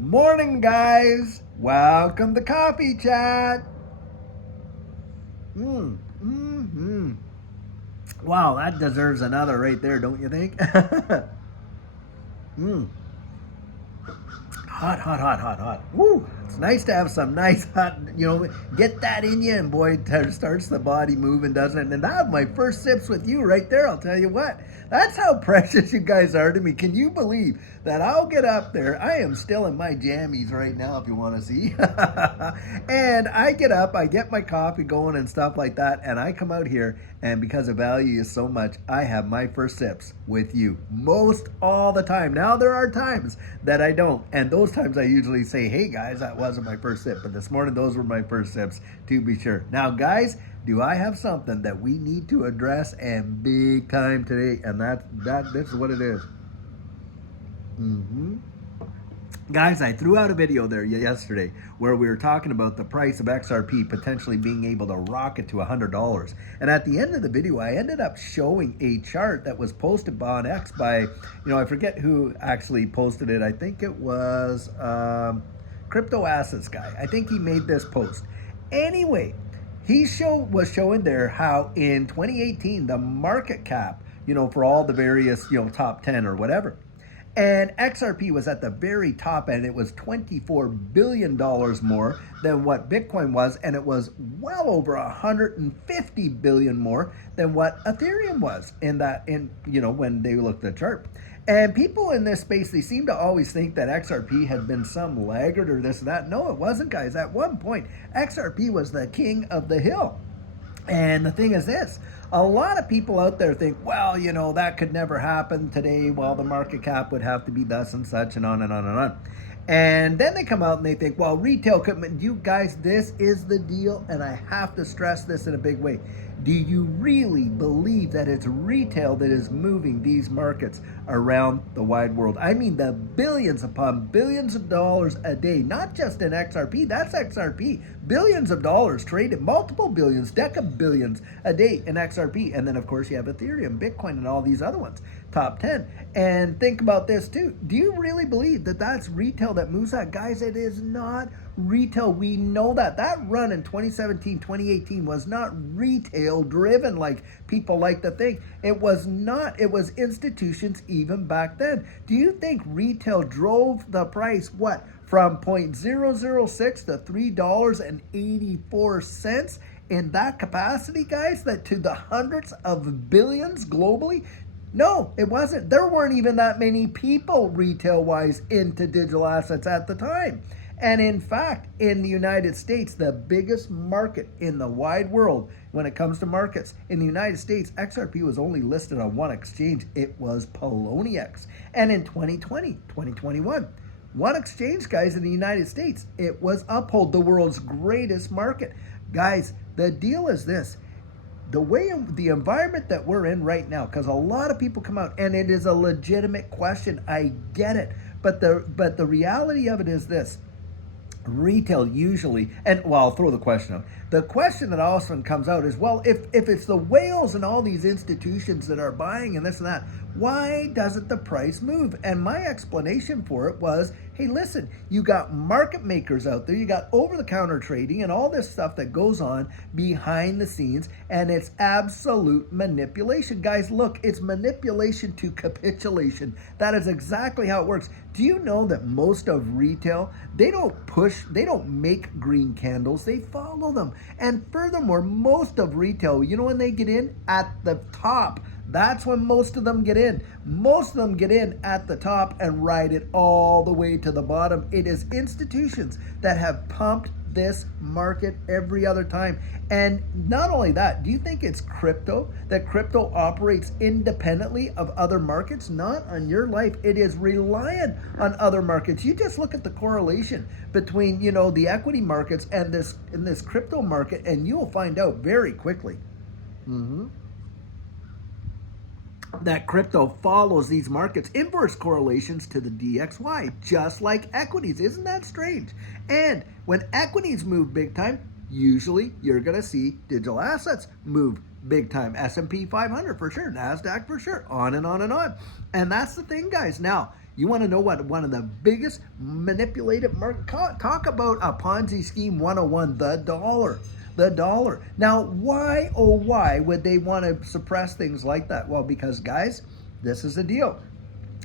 Morning, guys. Welcome to Coffee Chat. Wow, that deserves another right there, don't you think? mm. Hot, hot, hot, hot, hot. Woo! It's nice to have some nice hot, get that in you, and boy, it starts the body moving, doesn't it? And that my first sips with you right there, I'll tell you what. That's how precious you guys are to me. Can you believe that I'll get up there? I am still in my jammies right now, if you want to see. And I get up, I get my coffee going and stuff like that, and I come out here, and because I value you so much, I have my first sips with you most all the time. Now, there are times that I don't, and those times I usually say, hey guys, that wasn't my first sip, but this morning those were my first sips, to be sure. Now, guys, do I have something that we need to address, and big time today? And this is what it is. Guys, I threw out a video there yesterday where we were talking about the price of XRP potentially being able to rocket to $100. And at the end of the video, I ended up showing a chart that was posted on X by, I forget who actually posted it. I think it was Crypto Assets guy. I think he made this post. Anyway, he was showing there how in 2018, the market cap, for all the various, top 10 or whatever, and XRP was at the very top, and it was $24 billion more than what Bitcoin was, and it was well over $150 billion more than what Ethereum was when they looked at the chart. And people in this space, they seem to always think that XRP had been some laggard or this and that. No, it wasn't, guys. At one point, XRP was the king of the hill. And the thing is this, a lot of people out there think, well, that could never happen today. Well, the market cap would have to be thus and such and on and on and on. And then they come out and they think, well, retail commitment, you guys, this is the deal. And I have to stress this in a big way. Do you really believe that it's retail that is moving these markets around the wide world? I mean, the billions upon billions of dollars a day, not just in XRP, that's XRP. Billions of dollars traded, multiple billions, deca billions a day in XRP. And then, of course, you have Ethereum, Bitcoin, and all these other ones, top 10. And think about this, too. Do you really believe that that's retail that moves that? Guys, it is not retail. We know that. That run in 2017, 2018 was not retail driven like people like to think. It was not. It was institutions even back then. Do you think retail drove the price, from 0.006 to $3.84 in that capacity, guys, that to the hundreds of billions globally? No, it wasn't. There weren't even that many people retail-wise into digital assets at the time. And in fact, in the United States, the biggest market in the wide world when it comes to markets, in the United States, XRP was only listed on one exchange. It was Poloniex. And in 2021, one exchange, guys, in the United States, it was Uphold, the world's greatest market. Guys, the deal is this. The environment that we're in right now, because a lot of people come out, and it is a legitimate question. I get it. But the reality of it is this. Retail usually, and well, I'll throw the question out. The question that often comes out is, well, if it's the whales and all these institutions that are buying and this and that, why doesn't the price move? And my explanation for it was, hey, listen, you got market makers out there, you got over-the-counter trading and all this stuff that goes on behind the scenes, and it's absolute manipulation. Guys, look, it's manipulation to capitulation. That is exactly how it works. Do you know that most of retail, they don't make green candles, they follow them. And furthermore, most of retail, when they get in? At the top. That's when most of them get in. Most of them get in at the top and ride it all the way to the bottom. It is institutions that have pumped this market every other time. And not only that, do you think it's crypto, that crypto operates independently of other markets? Not on your life. It is reliant on other markets. You just look at the correlation between, the equity markets and this crypto market, and you'll find out very quickly. That crypto follows these markets, inverse correlations to the DXY, just like equities. Isn't that strange? And when equities move big time, usually you're going to see digital assets move big time. S&P 500 for sure, NASDAQ for sure, on and on and on. And that's the thing, guys. Now, You want to know what one of the biggest manipulated market, talk about a Ponzi scheme 101, the dollar. The dollar. Now, why, oh why would they want to suppress things like that? Well, because guys, this is the deal.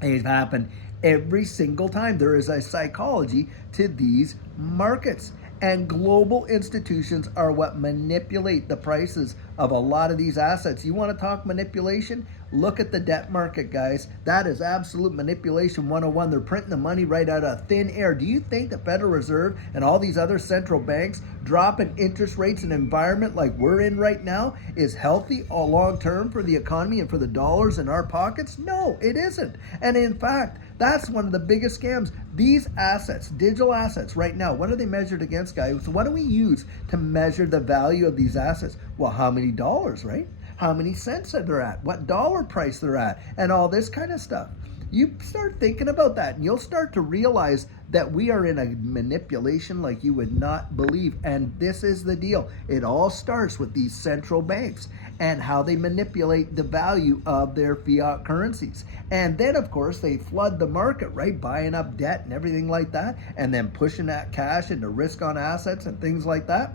It's happened every single time. There is a psychology to these markets. And global institutions are what manipulate the prices of a lot of these assets. You want to talk manipulation? Look at the debt market, guys. That is absolute manipulation 101. They're printing the money right out of thin air. Do you think the Federal Reserve and all these other central banks dropping interest rates in an environment like we're in right now is healthy long term for the economy and for the dollars in our pockets? No, it isn't. And in fact, that's one of the biggest scams. These assets, digital assets right now, what are they measured against, guys? So what do we use to measure the value of these assets? Well, how many dollars, right? How many cents that they're at, what dollar price they're at, and all this kind of stuff. You start thinking about that and you'll start to realize that we are in a manipulation like you would not believe. And this is the deal. It all starts with these central banks and how they manipulate the value of their fiat currencies. And then, of course, they flood the market, right? Buying up debt and everything like that, and then pushing that cash into risk on assets and things like that.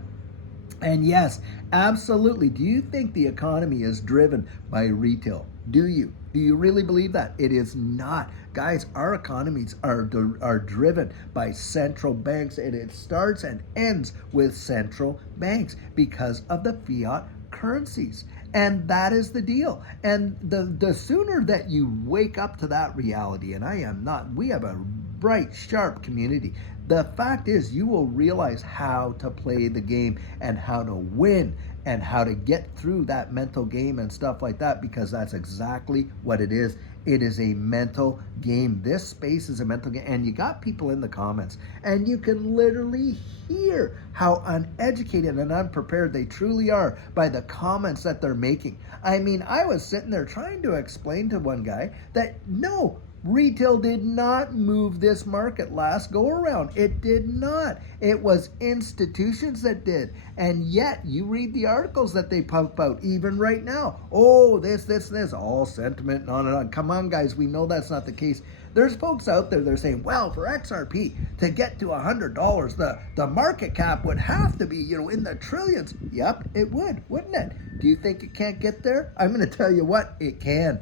And yes, absolutely. Do you think the economy is driven by retail? Do you? Do you really believe that? It is not. Guys, our economies are driven by central banks, and it starts and ends with central banks because of the fiat currencies. And that is the deal. And the sooner that you wake up to that reality, and we have a bright, sharp community. The fact is, you will realize how to play the game and how to win and how to get through that mental game and stuff like that, because that's exactly what it is. It is a mental game. This space is a mental game. And you got people in the comments, and you can literally hear how uneducated and unprepared they truly are by the comments that they're making. I mean, I was sitting there trying to explain to one guy that no, retail did not move this market last go around. It did not. It was institutions that did. And yet you read the articles that they pump out even right now. Oh, this, all sentiment and on and on. Come on, guys. We know that's not the case. There's folks out there that are saying, well, for XRP to get to $100, the market cap would have to be, in the trillions. Yep, it would, wouldn't it? Do you think it can't get there? I'm going to tell you what, it can.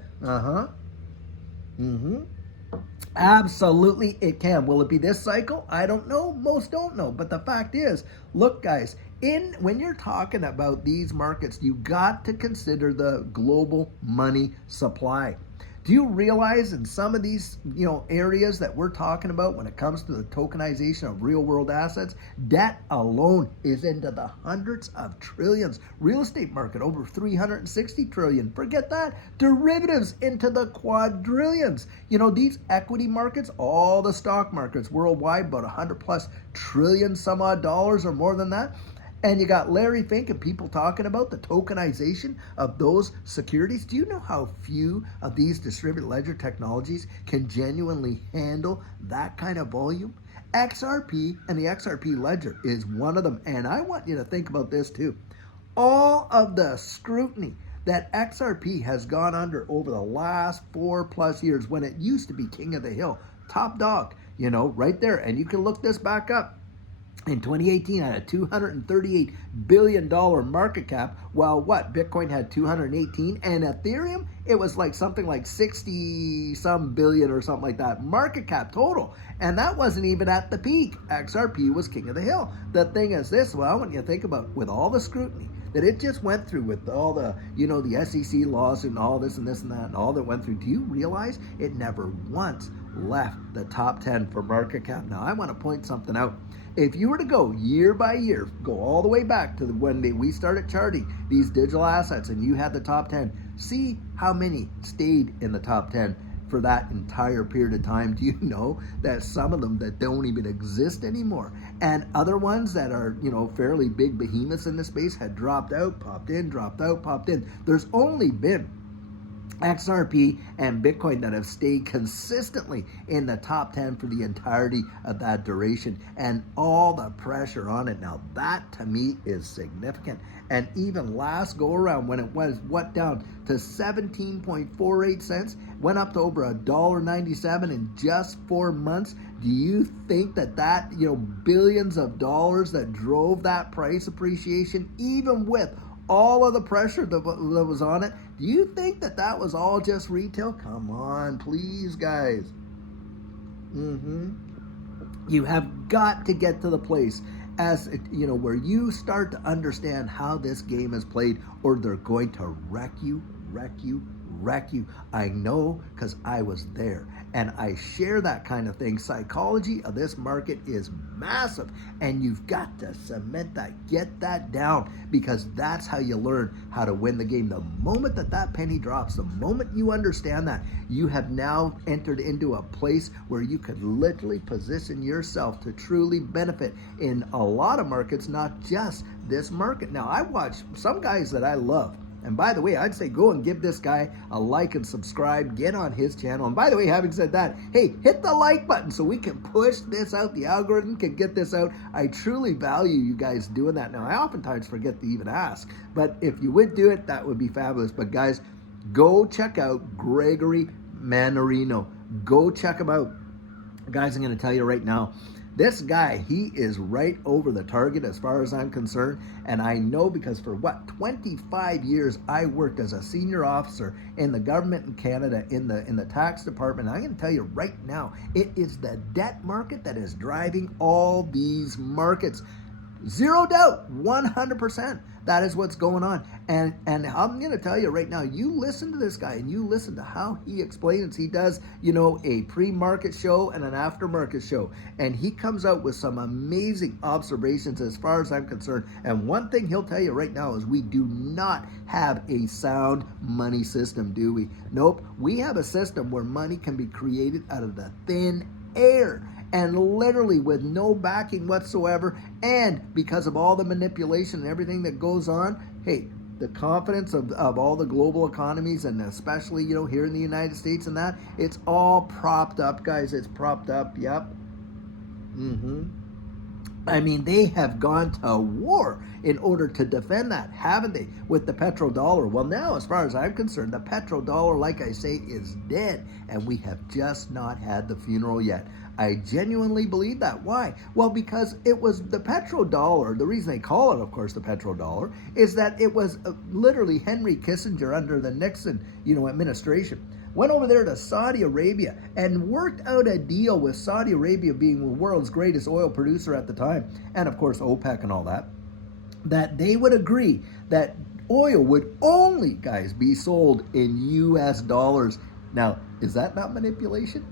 Absolutely, it can. Will it be this cycle? I don't know. Most don't know. But the fact is, look, guys, when you're talking about these markets, you got to consider the global money supply. Do you realize in some of these, areas that we're talking about when it comes to the tokenization of real world assets, debt alone is into the hundreds of trillions. Real estate market over 360 trillion. Forget that. Derivatives into the quadrillions. These equity markets, all the stock markets worldwide, about 100 plus trillion some odd dollars or more than that. And you got Larry Fink and people talking about the tokenization of those securities. Do you know how few of these distributed ledger technologies can genuinely handle that kind of volume? XRP and the XRP ledger is one of them. And I want you to think about this too. All of the scrutiny that XRP has gone under over the last 4+ years, when it used to be king of the hill, top dog, right there. And you can look this back up. In 2018, I had a $238 billion market cap, while Bitcoin had 218, and Ethereum, it was something like 60-some billion or something like that, market cap total. And that wasn't even at the peak. XRP was king of the hill. The thing is this, when you think about with all the scrutiny that it just went through with all the, the SEC laws and all this and this and that and all that went through, do you realize it never once left the top 10 for market cap? Now, I want to point something out. If you were to go year by year, go all the way back to when we started charting these digital assets and you had the top 10, see how many stayed in the top 10 for that entire period of time. Do you know that some of them that don't even exist anymore, and other ones that are, fairly big behemoths in the space had dropped out, popped in, dropped out, popped in. There's only been XRP and Bitcoin that have stayed consistently in the top 10 for the entirety of that duration, and all the pressure on it. Now that to me is significant. And even last go around when it was down to 17.48 cents, went up to over $1.97 in just 4 months. Do you think that billions of dollars that drove that price appreciation, even with all of the pressure that was on it, do you think that was all just retail? Come on, please, guys. You have got to get to the place, as where you start to understand how this game is played, or they're going to wreck you. I know, because I was there, and I share that kind of thing. Psychology of this market is massive, and you've got to cement that, get that down, because that's how you learn how to win the game. The moment that penny drops, the moment you understand that, you have now entered into a place where you could literally position yourself to truly benefit in a lot of markets, not just this market. Now, I watch some guys that I love. And by the way, I'd say go and give this guy a like and subscribe. Get on his channel. And by the way, having said that, hey, hit the like button so we can push this out. The algorithm can get this out. I truly value you guys doing that. Now, I oftentimes forget to even ask. But if you would do it, that would be fabulous. But guys, go check out Gregory Mannarino. Go check him out. Guys, I'm going to tell you right now, this guy, he is right over the target as far as I'm concerned. And I know, because for 25 years, I worked as a senior officer in the government in Canada, in the tax department. I'm going to tell you right now, it is the debt market that is driving all these markets. Zero doubt, 100%. That is what's going on. And I'm going to tell you right now, you listen to this guy and you listen to how he explains. He does, a pre-market show and an aftermarket show. And he comes out with some amazing observations as far as I'm concerned. And one thing he'll tell you right now is we do not have a sound money system, do we? Nope. We have a system where money can be created out of the thin air, and literally with no backing whatsoever. And because of all the manipulation and everything that goes on, hey, the confidence of all the global economies, and especially, here in the United States and that, it's all propped up, guys. It's propped up. Yep. I mean, they have gone to war in order to defend that, haven't they, with the petrodollar? Well, now, as far as I'm concerned, the petrodollar, like I say, is dead, and we have just not had the funeral yet. I genuinely believe that. Why? Well, because it was the petrodollar. The reason they call it, of course, the petrodollar, is that it was literally Henry Kissinger under the Nixon, administration. Went over there to Saudi Arabia and worked out a deal with Saudi Arabia being the world's greatest oil producer at the time, and of course OPEC and all that, that they would agree that oil would only, guys, be sold in US dollars. Now, is that not manipulation?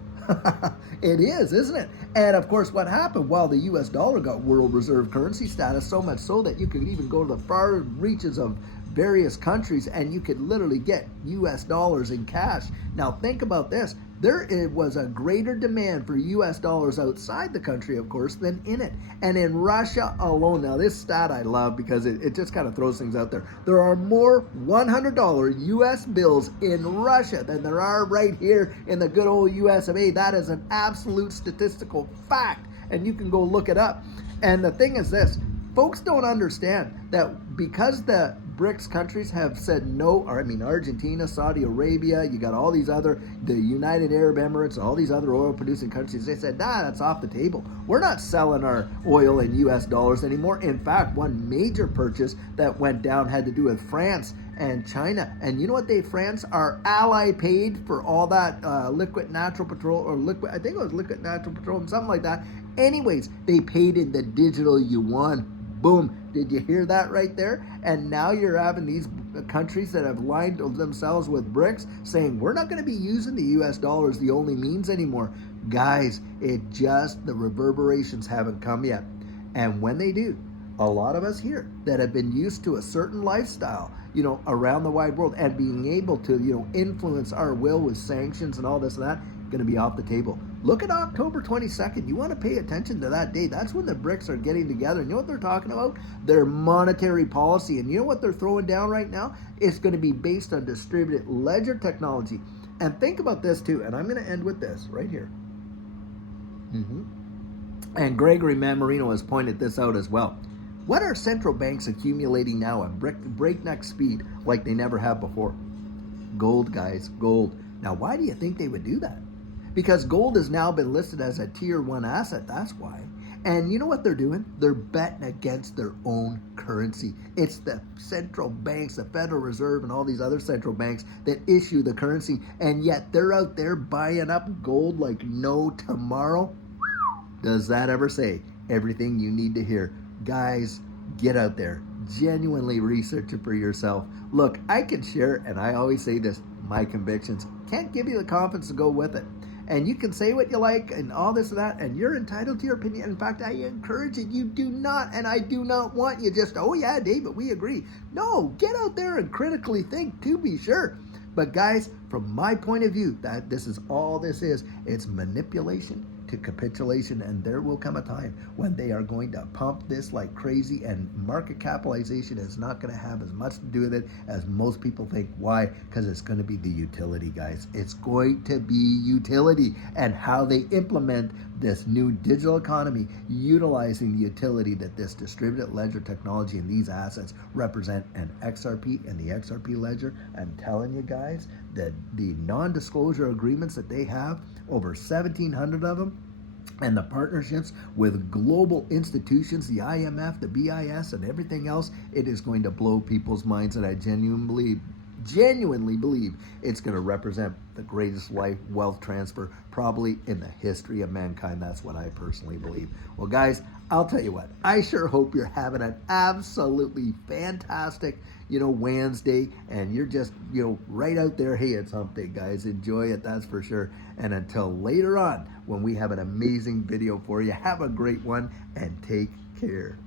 It is, isn't it? And of course, what happened? Well, the US dollar got world reserve currency status, so much so that you could even go to the far reaches of various countries and you could literally get US dollars in cash. Now think about this. There was a greater demand for US dollars outside the country, of course, than in it. And in Russia alone, now this stat I love because it just kind of throws things out there. There are more $100 US bills in Russia than there are right here in the good old US of A. That is an absolute statistical fact, and you can go look it up. And the thing is this, folks don't understand that because the BRICS countries have said no, or Argentina, Saudi Arabia, you got all these other, the United Arab Emirates, all these other oil producing countries, they said, that's off the table. We're not selling our oil in US dollars anymore. In fact, one major purchase that went down had to do with France and China. And you know what France, our ally, paid for all that liquid natural petroleum, I think it was liquid natural petroleum, something like that. Anyways, they paid in the digital yuan. Boom. Did you hear that right there? And now you're having these countries that have lined themselves with BRICS saying, we're not going to be using the US dollar as the only means anymore. Guys, the reverberations haven't come yet. And when they do, a lot of us here that have been used to a certain lifestyle, around the wide world, and being able to, influence our will with sanctions and all this and that, going to be off the table. Look at October 22nd. You want to pay attention to that day. That's when the BRICS are getting together. And you know what they're talking about? Their monetary policy. And you know what they're throwing down right now? It's going to be based on distributed ledger technology. And think about this too. And I'm going to end with this right here. And Gregory Mammarino has pointed this out as well. What are central banks accumulating now at breakneck speed like they never have before? Gold, guys, gold. Now, why do you think they would do that? Because gold has now been listed as a tier 1 asset, that's why. And you know what they're doing? They're betting against their own currency. It's the central banks, the Federal Reserve, and all these other central banks that issue the currency, and yet they're out there buying up gold like no tomorrow. Does that ever say everything you need to hear? Guys, get out there. Genuinely research it for yourself. Look, I can share, and I always say this, my convictions. Can't give you the confidence to go with it. And you can say what you like and all this and that, and you're entitled to your opinion. In fact, I encourage it. You do not, and I do not want you just, oh yeah, David, we agree. No, get out there and critically think, to be sure. But guys, from my point of view, that this is all this is. It's manipulation to capitulation, and there will come a time when they are going to pump this like crazy, and market capitalization is not going to have as much to do with it as most people think. Why? Because it's going to be the utility, guys. It's going to be utility, and how they implement this new digital economy utilizing the utility that this distributed ledger technology and these assets represent, an XRP and the XRP ledger. I'm telling you guys that the non-disclosure agreements that they have, over 1,700 of them, and the partnerships with global institutions, the IMF, the BIS, and everything else, it is going to blow people's minds, and I genuinely believe it's going to represent the greatest wealth transfer probably in the history of mankind. That's what I personally believe. Well, guys, I'll tell you what, I sure hope you're having an absolutely fantastic, Wednesday, and you're just, right out there. Hey, it's hump day, guys. Enjoy it, that's for sure. And until later on, when we have an amazing video for you, have a great one and take care.